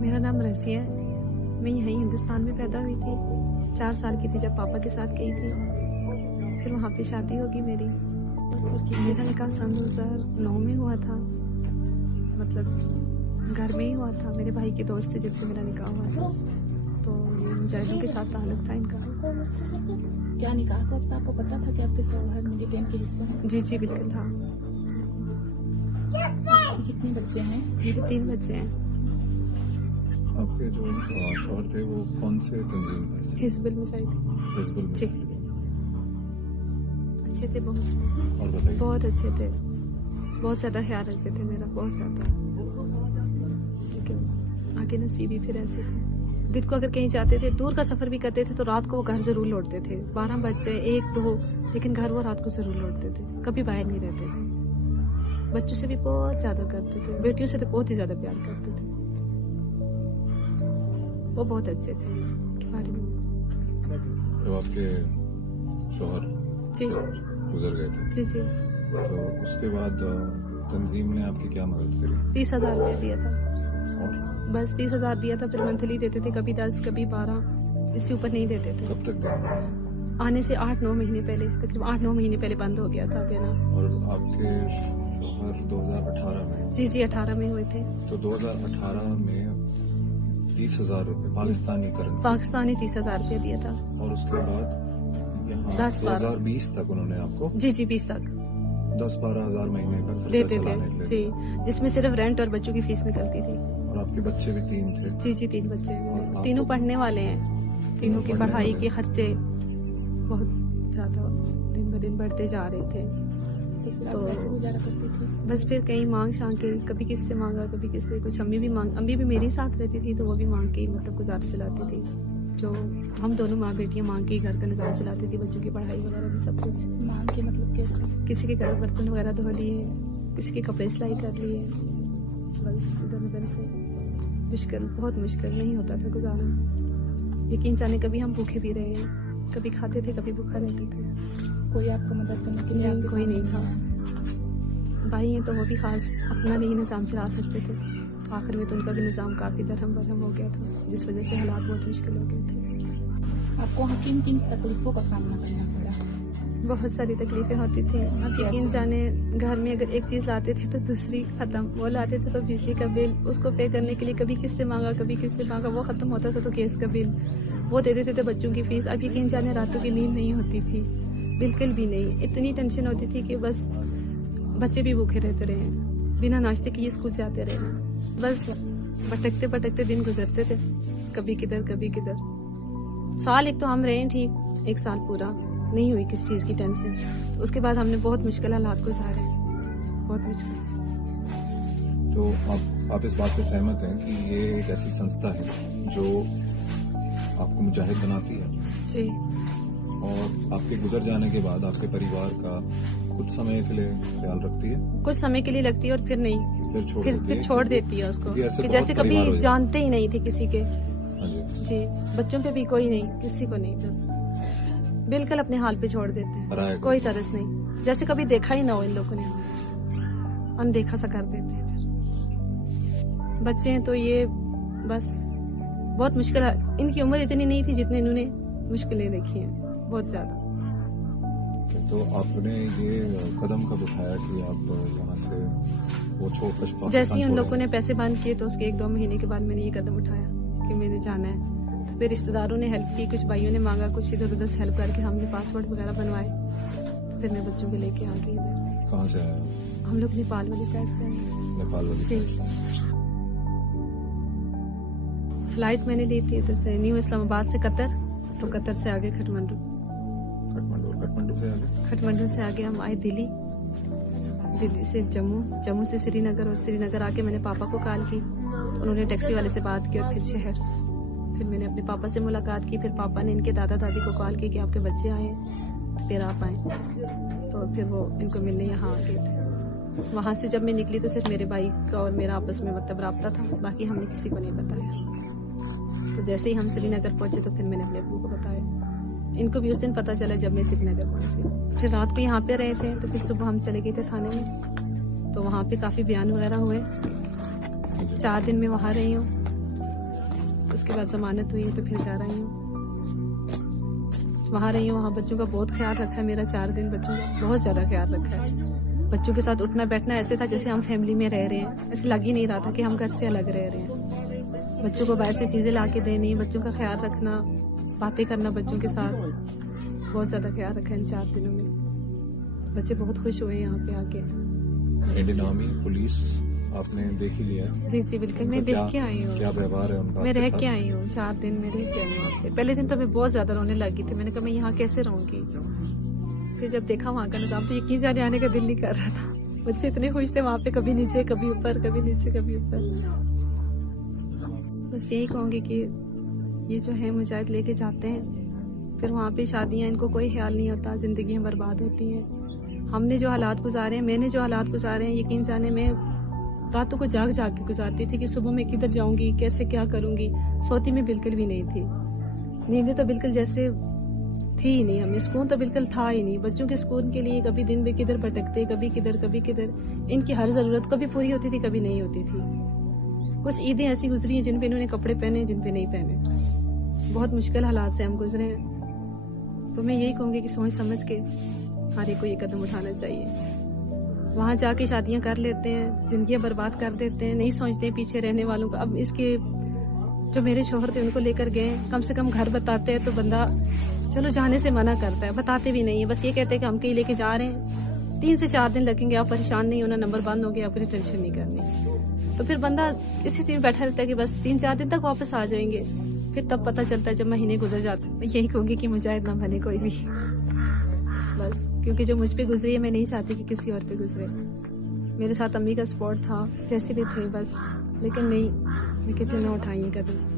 मेरा नाम रज़िया है। मैं यहीं हिंदुस्तान में पैदा हुई थी। 4 साल की थी जब पापा के साथ गई थी। फिर वहाँ पे शादी होगी मेरी। मेरा निकाह सन 2009 में हुआ था। मतलब घर में ही हुआ था। मेरे भाई के दोस्त थे जिनसे मेरा निकाह हुआ था। तो ये मुजाहिदों के साथ ताल्लुक था इनका। क्या निकाह था? आपको पता था कि आपके शौहर मिलिटेंट के हिस्से हैं? जी बिल्कुल था। आपके कितने बच्चे हैं? मेरे 3 बच्चे हैं। आपके जो शौहर थे वो कौन से तंजीम में से? हिज़्बुल मुजाहिदीन। हिज़्बुल जी। अच्छे थे बहुत। और बताइए। बहुत अच्छे थे। बहुत ज़्यादा ख्याल रखते थे मेरा, बहुत ज़्यादा। लेकिन आगे नसीब ही फिर ऐसे थे। दिन को अगर कहीं जाते थे, दूर का सफ़र भी करते थे तो रात को वो घर ज़रूर लौटते थे। 12 बज जाए 1, 2, लेकिन घर वो रात को ज़रूर लौटते थे। कभी बाहर नहीं रहते थे। बच्चों से भी बहुत ज़्यादा करते थे। बेटियों से तो बहुत ही ज़्यादा प्यार करते थे। वो बहुत अच्छे थे के बारे में। तो आपके शौहर जी गुजर गए थे, जी तो उसके बाद तंजीम ने आपकी क्या मदद करी? 30,000 रुपया दिया था। और बस 30,000 दिया था। फिर मंथली देते थे, कभी 10, कभी 12, इससे ऊपर नहीं देते थे। कब तक दें? आने से 8-9 महीने पहले, तकरीबन 8-9 महीने पहले बंद हो गया था देना। और आपके शौहर 2018 में? जी 18 में हुए थे। तो 2018 में 30,000 रुपये पाकिस्तानी करेंसी, पाकिस्तानी 30,000 रुपया दिया था। और उसके बाद यहाँ 10-12 2020 तक उन्होंने आपको जी 20 तक 10-12 हज़ार महीने का खर्चा देते थे। चलाने के लिए। जी, जिसमें सिर्फ रेंट और बच्चों की फीस निकलती थी। और आपके बच्चे भी 3 थे? जी 3 बच्चे हैं मेरे। और तीनों आपको- पढ़ने वाले हैं। तीनों के पढ़ने पढ़ाई वाले के खर्चे बहुत ज़्यादा दिन ब दिन बढ़ते जा रहे थे। तो फिर आप तो- कैसे गुजारा करती थी? बस फिर कहीं मांग शांग के, कभी किससे मांगा, कभी किससे कुछ। अम्मी भी मेरे साथ रहती थी, तो वो भी मांग के ही मतलब गुजारा चलाती थी। जो हम दोनों माँ बेटियाँ मांग के ही घर का निज़ाम चलाती थी। बच्चों की पढ़ाई वगैरह भी सब कुछ। मांग के मतलब कैसे? किसी के घर बर्तन वगैरह धो लिए, किसी के कपड़े सिलाई कर लिए। बस इधर उधर से मुश्किल, बहुत मुश्किल, नहीं होता था गुजारा। यकीन जाने कभी हम भूखे भी रहे हैं, कभी खाते थे, कभी भूखा रहते थे। कोई आपको मदद करने के लिए नहीं, आपके कोई नहीं सामने था। आया? भाई हैं तो वो भी खास अपना नहीं निज़ाम चला सकते थे। तो आखिर में तो उनका भी निज़ाम काफ़ी दरहम बरहम हो गया था, जिस वजह से हालात बहुत मुश्किल हो गए थे। आपको वहाँ किन किन तकलीफों का सामना करना पड़ा? बहुत सारी तकलीफें होती थी। आप यकीन जाने, घर में अगर एक चीज़ लाते थे तो दूसरी ख़त्म। वो लाते थे तो बिजली का बिल, उसको पे करने के लिए कभी किससे मांगा, कभी किससे मांगा, वो ख़त्म होता था तो गैस का बिल, वो दे देते थे बच्चों की फ़ीस। अब यकीन जाने रातों की नींद नहीं होती थी, बिल्कुल भी नहीं। इतनी टेंशन होती थी कि बस बच्चे भी भूखे रहते रहे, बिना नाश्ते किए स्कूल जाते रहे। बस भटकते भटकते दिन गुजरते थे, कभी किधर कभी किधर। साल एक तो हम रहे ठीक, 1 साल पूरा नहीं हुई किसी चीज़ की टेंशन। तो उसके बाद हमने बहुत मुश्किल हालात गुजारे, बहुत मुश्किल। तो आप इस बात से सहमत हैं कि ये एक ऐसी संस्था है जो आपको मुजाहिद बनाती है, जी और आपके गुजर जाने के बाद आपके परिवार का कुछ समय के लिए ख्याल रखती है, कुछ समय के लिए लगती है और फिर नहीं, फिर छोड़ फिर देती फिर है? छोड़ देती है उसको। क्योंकि ऐसे कि बहुत जैसे परिवार हो कभी जाते जानते ही नहीं थे किसी के। हाँ जी। जी, बच्चों पे भी कोई नहीं, किसी को नहीं, बस बिल्कुल अपने हाल पे छोड़ देते हैं। पराया को। कोई तरस नहीं, जैसे कभी देखा ही ना हो इन लोगों ने, अनदेखा सा कर देते हैं। फिर बच्चे हैं तो ये बस बहुत मुश्किल है। इनकी उम्र इतनी नहीं थी जितने इन्होंने मुश्किलें देखी हैं, बहुत ज्यादा। तो आपने ये कदम कब उठाया कि आप वहाँ से वो छोड़कर पाकिस्तान जैसे ही उन छोड़े? लोगों ने पैसे बंद किए तो उसके 1-2 महीने के बाद मैंने ये कदम उठाया कि मैंने जाना है। तो फिर रिश्तेदारों ने हेल्प की, कुछ भाइयों ने मांगा, कुछ इधर उधर से हेल्प करके हमने पासपोर्ट वगैरह बनवाए। तो फिर मैं बच्चों को लेके आ गई इधर। कहाँ से आए? हम लोग नेपाल वाली साइड से आए। नेपाल वाली जी। साइड से। फ्लाइट मैंने ली थी इधर से न्यू इस्लामाबाद से कतर, तो कतर से आगे खटमंडू, खटमंडू से आगे हम आए दिल्ली, दिल्ली से जम्मू, जम्मू से श्रीनगर, और श्रीनगर आके मैंने पापा को कॉल की, तो उन्होंने टैक्सी वाले से बात की और फिर शहर। फिर मैंने अपने पापा से मुलाकात की, फिर पापा ने इनके दादा दादी को कॉल की कि आपके बच्चे आए हैं, फिर आप आए। तो फिर वो इनको मिलने यहाँ आ गए थे। वहाँ से जब मैं निकली तो सिर्फ मेरे भाई का और मेरा आपस में मतलब रब्ता था, बाकी हमने किसी को नहीं बताया। तो जैसे ही हम श्रीनगर पहुंचे तो फिर मैंने अपने अब्बू को बताया। इनको भी उस दिन पता चला जब मैं श्रीनगर पहुंची। फिर रात को यहाँ पे रहे थे, तो फिर सुबह हम चले गए थे थाने में। तो वहाँ पे काफ़ी बयान वगैरह हुए। 4 दिन में वहाँ रही हूँ। उसके बाद जमानत हुई तो फिर घर आई हूँ। वहाँ रही हूँ, वहाँ बच्चों का बहुत ख्याल रखा है मेरा। 4 दिन बच्चों का बहुत ज़्यादा ख्याल रखा है। बच्चों के साथ उठना बैठना ऐसे था जैसे हम फैमिली में रह रहे हैं। ऐसे लग ही नहीं रहा था कि हम घर से अलग रह रहे हैं। बच्चों को बाहर से चीज़ें ला के देनी, बच्चों का ख्याल रखना, बातें करना बच्चों के साथ, बहुत ज़्यादा ख्याल रखा है इन 4 दिनों में। बच्चे बहुत खुश हुए यहाँ पे आके। इंडियन आर्मी पुलिस आपने देख ही लिया? जी जी बिल्कुल, मैं देख के आई हूँ। क्या व्यवहार है उनका? मैं रह के आई हूँ 4 दिन में रह के आई हूँ वहाँ पे। पहले दिन तो मैं बहुत ज्यादा रोने लगी थी। मैंने कहा मैं यहाँ कैसे रहूंगी। फिर जब देखा वहाँ का निजाम तो यकीन जाने आने का दिल नहीं कर रहा था। बच्चे इतने खुश थे वहाँ पे, कभी नीचे कभी ऊपर, कभी नीचे कभी ऊपर। बस यही कहूँगी कि ये जो है मुजाहिद लेके जाते हैं, फिर वहाँ पे शादियाँ, इनको कोई ख्याल नहीं होता, जिंदगियाँ बर्बाद होती हैं। हमने जो हालात गुजारे हैं, मैंने जो हालात गुजारे हैं, यकीन जाने में रातों को जाग जाग के गुजारती थी कि सुबह मैं किधर जाऊंगी, कैसे क्या करूंगी। सोती में बिल्कुल भी नहीं थी। नींदें तो बिल्कुल जैसे थी ही नहीं, हमें सुकून तो बिल्कुल था ही नहीं। बच्चों के सुकून के लिए कभी दिन में किधर भटकते, कभी किधर कभी किधर। इनकी हर जरूरत कभी पूरी होती थी, कभी नहीं होती थी। कुछ ईदें ऐसी गुजरी हैं जिन पे इन्होंने कपड़े पहने, जिन पे नहीं पहने। बहुत मुश्किल हालात से हम गुजरे हैं। तो मैं यही कहूँगी कि सोच समझ के हर एक को ये कदम उठाना चाहिए। वहाँ जाके शादियाँ कर लेते हैं, जिंदगियाँ बर्बाद कर देते हैं, नहीं सोचते हैं पीछे रहने वालों का। अब इसके जो मेरे शोहर थे उनको लेकर गए, कम से कम घर बताते हैं तो बंदा चलो जाने से मना करता है। बताते भी नहीं है, बस ये कहते हैं कि हम कहीं लेके जा रहे हैं, 3 से 4 दिन लगेंगे, आप परेशान नहीं होना, नंबर बंद हो गया, अपनी टेंशन नहीं करनी। तो फिर बंदा इसी चीज में बैठा रहता है कि बस 3-4 दिन तक वापस आ जाएंगे। फिर तब पता चलता है जब महीने गुजर जाते हैं। मैं यही कहूँगी कि मुजाहिद ना बने कोई भी, बस। क्योंकि जो मुझ पे गुजरी है, मैं नहीं चाहती कि किसी और पे गुजरे। मेरे साथ अम्मी का सपोर्ट था, जैसे भी थे बस, लेकिन नहीं, मैं कहती हूँ ना उठाइए कदम।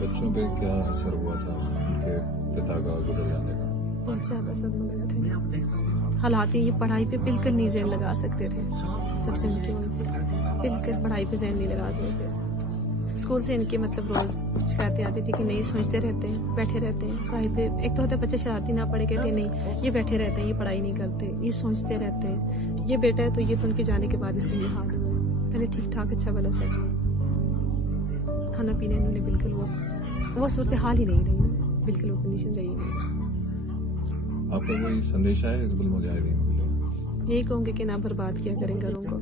बच्चों पे क्या असर हुआ था उनके पिता का गुजर जाने का? बहुत ज्यादा सदमा लगा था। हालात ये पढ़ाई पे बिल्कुल नहीं ज़हन लगा सकते थे। जब से उनकी हुई थी बिल्कुल पढ़ाई पे ज़हन नहीं लगाते थे। स्कूल से इनके मतलब रोज शिकायतें आती थी कि नहीं, सोचते रहते हैं, बैठे रहते हैं पढ़ाई पे। एक तो होता है बच्चे शरारती ना पढ़े, कहते नहीं ये बैठे रहते हैं, ये पढ़ाई नहीं करते, ये सोचते रहते हैं। ये बेटा है तो ये तो उनके जाने के बाद इसका ये हाल हुआ। पहले ठीक ठाक अच्छा भला सब, खाना पीने इन्होंने बिल्कुल वो सूरत हाल ही नहीं रही ना, बिल्कुल वो कंडीशन रही नहीं। आपका कोई संदेश है हिजबुल मुजाहिदीन के लिए? यही कहूँगी कि ना बर्बाद किया करें घरों को,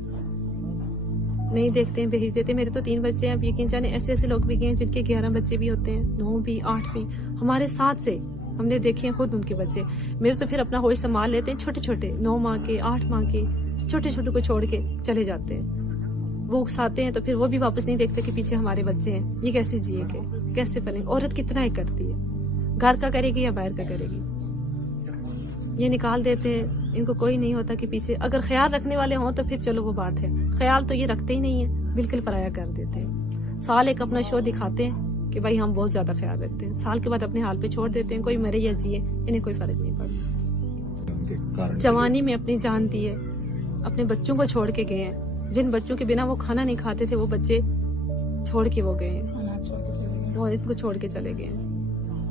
नहीं देखते हैं, भेज देते हैं। मेरे तो 3 बच्चे हैं, अब यकीन जाने ऐसे ऐसे लोग भी गए हैं जिनके 11 बच्चे भी होते हैं, 9 भी, 8 भी। हमारे साथ से हमने देखे हैं खुद उनके बच्चे। मेरे तो फिर अपना होश संभाल लेते हैं, छोटे छोटे 9 माह के, 8 माह के छोटे छोटे को छोड़ के चले जाते हैं। वो उकसाते हैं तो फिर वो भी वापस नहीं देखते कि पीछे हमारे बच्चे हैं, ये कैसे जिएंगे, कैसे पलेंगे। औरत कितना ही करती है, घर का करेगी या बाहर का करेगी। ये निकाल देते हैं, इनको कोई नहीं होता कि पीछे अगर ख्याल रखने वाले हों तो फिर चलो वो बात है। ख्याल तो ये रखते ही नहीं है, बिल्कुल पराया कर देते हैं। साल एक अपना शो दिखाते हैं कि भाई हम बहुत ज्यादा ख्याल रखते हैं, साल के बाद अपने हाल पे छोड़ देते हैं। कोई मरे या जिए इन्हें कोई फर्क नहीं पड़ता। जवानी में अपनी जान दी है, अपने बच्चों को छोड़ के गए हैं। जिन बच्चों के बिना वो खाना नहीं खाते थे, वो बच्चे छोड़ के वो गए हैं, वो इनको छोड़ के चले गए हैं।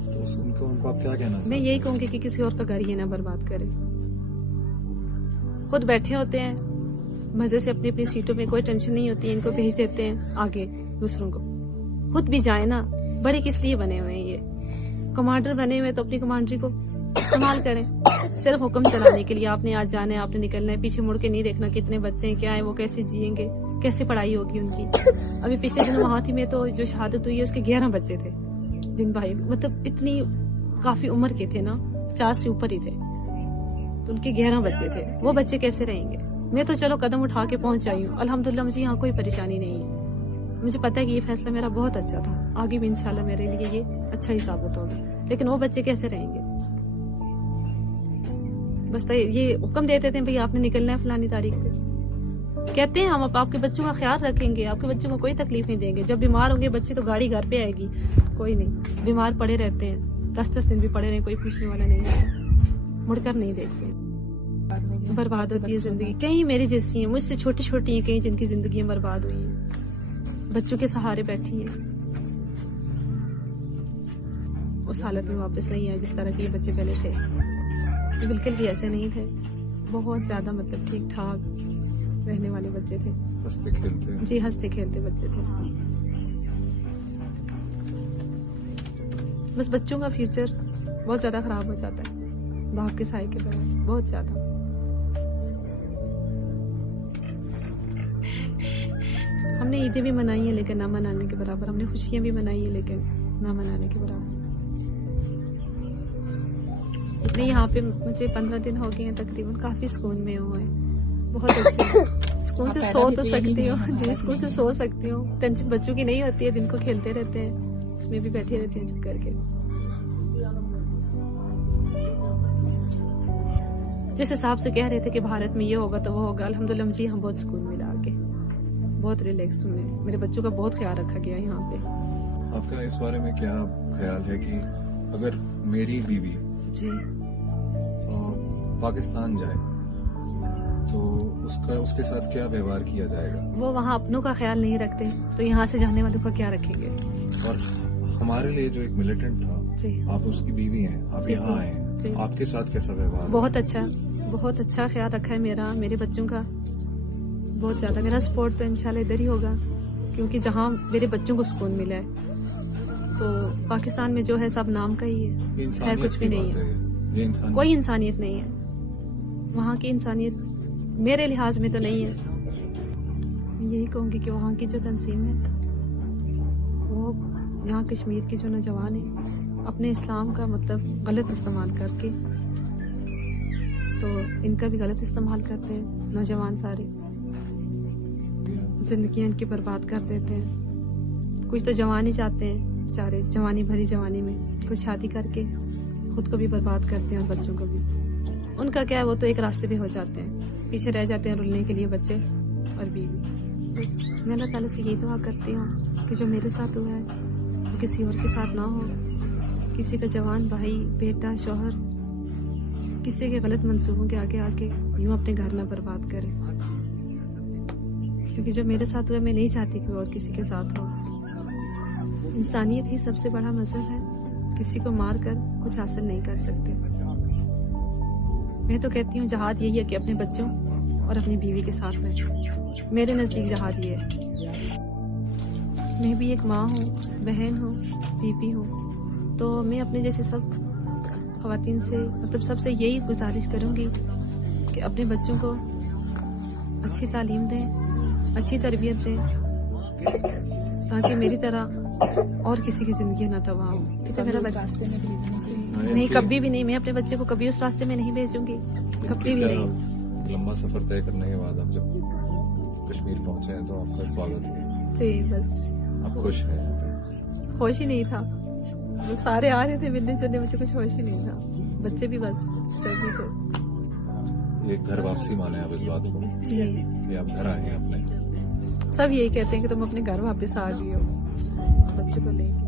तो उनको आप क्या कहना? मैं यही कहूँगी कि किसी और का घर ही ना बर्बाद करे। खुद बैठे होते हैं मजे से अपनी अपनी सीटों में, कोई टेंशन नहीं होती, इनको भेज देते हैं आगे दूसरों को। खुद भी जाए ना, बड़े किस लिए बने हुए हैं ये? कमांडर बने हुए तो अपनी कमांडरी को इस्तेमाल करें, सिर्फ हुक्म चलाने के लिए। आपने आज जाना है, आपने निकलना है, पीछे मुड़ के नहीं देखना कितने बच्चे हैं, क्या है, वो कैसे जिएंगे, कैसे पढ़ाई होगी उनकी। अभी पिछले दिन वहां थी मैं, तो जो शहादत हुई है उसके 11 बच्चे थे, जिन भाई मतलब इतनी काफी उम्र के थे ना, 50 से ऊपर ही थे, तो उनके 11 बच्चे थे। वो बच्चे कैसे रहेंगे? मैं तो चलो कदम उठा के पहुंच आई हूँ, अल्हम्दुलिल्लाह मुझे यहाँ कोई परेशानी नहीं है। मुझे पता है कि ये फैसला मेरा बहुत अच्छा था, आगे भी इंशाल्लाह मेरे लिए ये अच्छा ही साबित होगा। लेकिन वो बच्चे कैसे रहेंगे? बस तो ये हुक्म दे देते हैं भाई आपने निकलना है फलानी तारीख पे, कहते हैं हम आपके बच्चों का ख्याल रखेंगे, आपके बच्चों को कोई तकलीफ नहीं देंगे। जब बीमार होंगे बच्चे तो गाड़ी घर पे आएगी, कोई नहीं। बीमार पड़े रहते हैं, 10-10 दिन भी पड़े रहे, कोई पूछने वाला नहीं है, मुड़कर नहीं देखते। बर्बाद होती है जिंदगी। कहीं मेरी जैसी है, मुझसे छोटी छोटी है कहीं, जिनकी जिंदगी बर्बाद हुई है, बच्चों के सहारे बैठी है, उस हालत में वापस नहीं आए जिस तरह के ये बच्चे पहले थे। ये बिल्कुल भी ऐसे नहीं थे, बहुत ज्यादा मतलब ठीक ठाक रहने वाले बच्चे थे, हंसते खेलते। जी हंसते खेलते बच्चे थे। बस बच्चों का फ्यूचर बहुत ज्यादा खराब हो जाता है बाप के साए के बगैर, बहुत ज्यादा। हमने ईदें भी मनाई है लेकिन ना मनाने के बराबर, हमने खुशियां भी मनाई है लेकिन ना मनाने के बराबर। नहीं, यहाँ पे मुझे 15 दिन हो गए हैं तकरीबन, काफी सुकून में हुए हैं, बहुत अच्छे। सुकून से सो तो सकती हूँ जी, सुकून से सो सकती हूँ। टेंशन बच्चों की नहीं होती है, दिन को खेलते रहते हैं, उसमें भी बैठी रहती हूँ चुप करके। जिस हिसाब से कह रहे थे कि भारत में ये होगा तो वो होगा, अल्हम्दुलिल्लाह जी हम बहुत सुकून मिला आके, बहुत रिलैक्स हुए। मेरे बच्चों का बहुत ख्याल रखा गया यहाँ पे। आपका इस बारे में क्या ख्याल है कि अगर मेरी बीवी जी पाकिस्तान जाए तो उसके साथ क्या व्यवहार किया जाएगा? वो वहाँ अपनों का ख्याल नहीं रखते तो यहाँ से जाने वालों का क्या रखेंगे? और हमारे लिए जो एक मिलिटेंट था, जी आप उसकी बीवी हैं, आप जी, यहाँ जी, आए हैं, जी। आपके साथ कैसा व्यवहार? बहुत अच्छा ख्याल रखा है मेरा, मेरे बच्चों का बहुत ज्यादा। मेरा सपोर्ट तो इंशाल्लाह इधर ही होगा क्योंकि जहाँ मेरे बच्चों को सुकून मिला है, तो पाकिस्तान में जो है सब नाम का ही है कुछ भी नहीं है, कोई इंसानियत नहीं है वहाँ की। इंसानियत मेरे लिहाज में तो नहीं है। मैं यही कहूँगी कि वहाँ की जो तंजीम है, वो यहाँ कश्मीर के जो नौजवान हैं अपने इस्लाम का मतलब गलत इस्तेमाल करके, तो इनका भी गलत इस्तेमाल करते हैं नौजवान सारे, जिंदगी इनकी बर्बाद कर देते हैं। कुछ तो जवानी चाहते हैं बेचारे, जवानी भरी जवानी में कुछ शादी करके खुद को भी बर्बाद करते हैं और बच्चों को भी। उनका क्या है, वो तो एक रास्ते पे हो जाते हैं, पीछे रह जाते हैं रुलने के लिए बच्चे और बीवी। बस मैं अल्लाह ताला से यही दुआ करती हूँ कि जो मेरे साथ हुआ है वो किसी और के साथ ना हो। किसी का जवान भाई, बेटा, शौहर किसी के गलत मंसूबों के आगे आके यूं अपने घर ना बर्बाद करे, क्योंकि जो मेरे साथ हुआ मैं नहीं चाहती कि वो और किसी के साथ हो। इंसानियत ही सबसे बड़ा मजहब है, किसी को मार कर कुछ हासिल नहीं कर सकते। मैं तो कहती हूँ जहाद यही है कि अपने बच्चों और अपनी बीवी के साथ रहें। मेरे नजदीक जहाद ये है। मैं भी एक माँ हूँ, बहन हूँ, बीवी हूँ, तो मैं अपने जैसे सब खवातीन से मतलब सबसे यही गुजारिश करूँगी कि अपने बच्चों को अच्छी तालीम दें, अच्छी तरबियत दें, ताकि मेरी तरह और किसी की जिंदगी ना तबाह हो। तो मेरा रास्ते में भेजने से नहीं, कभी भी नहीं। मैं अपने बच्चे को कभी उस रास्ते में नहीं भेजूंगी, कभी भी नहीं। लंबा सफर तय करने के बाद आप जब कश्मीर पहुंचे हैं तो आपका स्वागत है जी, बस आप खुश हैं यहाँ पे? होश ही नहीं था। वो सारे आ रहे थे मिलने जुलने, मुझे कुछ होश ही नहीं था। बच्चे भी बस स्टडी थे। ये घर वापसी माने आप इस बात को जी, कि आप घर आए हैं अपने? सब यही कहते हैं कि तुम अपने घर वापस आ गई हो बच्चों को लेके।